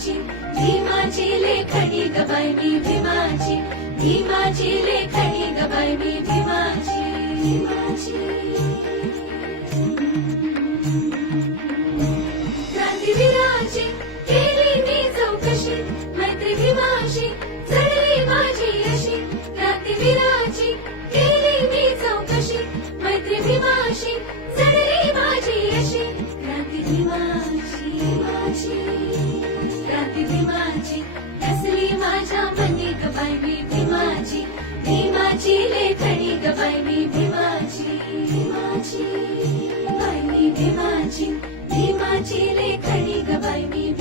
भीमाची भीमाची लेखणी ग बाई मी भीमाची भीमाची लेखणी ग बाई मी भीमाची भीमाची क्रांतीवीराची केली मी चौकशी मैत्री भीमाशी जडली माझी अशी क्रांतीवीराची केली मी चौकशी मैत्री भीमाशी जडली माझी अशी क्रांती भीमाची भीमाची क्रांती भीमाची असली माझ्या मनी ग बाई मी भीमाची भीमाची लेखणी ग बाई मी भीमाची भीमाची बाई मी भीमाची भीमाची लेखणी ग बाई मी